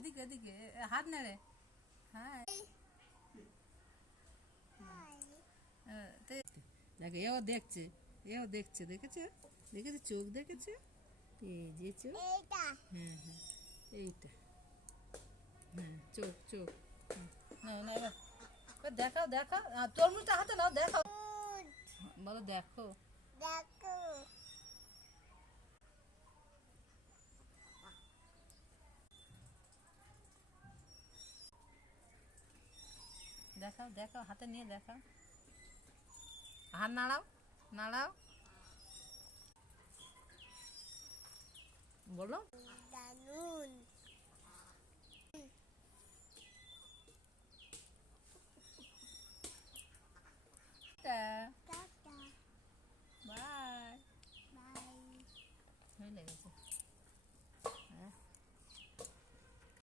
এদিকে এদিকে হাত নেড়ে। হ্যাঁ দেখে এও দেখছে, এও দেখছে, দেখেছে দেখেছে চোখ দেখেছে, এই যে চোখ, হ্যাঁ হ্যাঁ এইটা, হ্যাঁ চোখ চোখ। না না এবার দেখাও দেখাও, তরমুজটা হাতে নাও দেখাও, বলো দেখো। দেখাও দেখাও হাতে নিয়ে দেখাও, হাত নাড়াও নাড়াও, বলো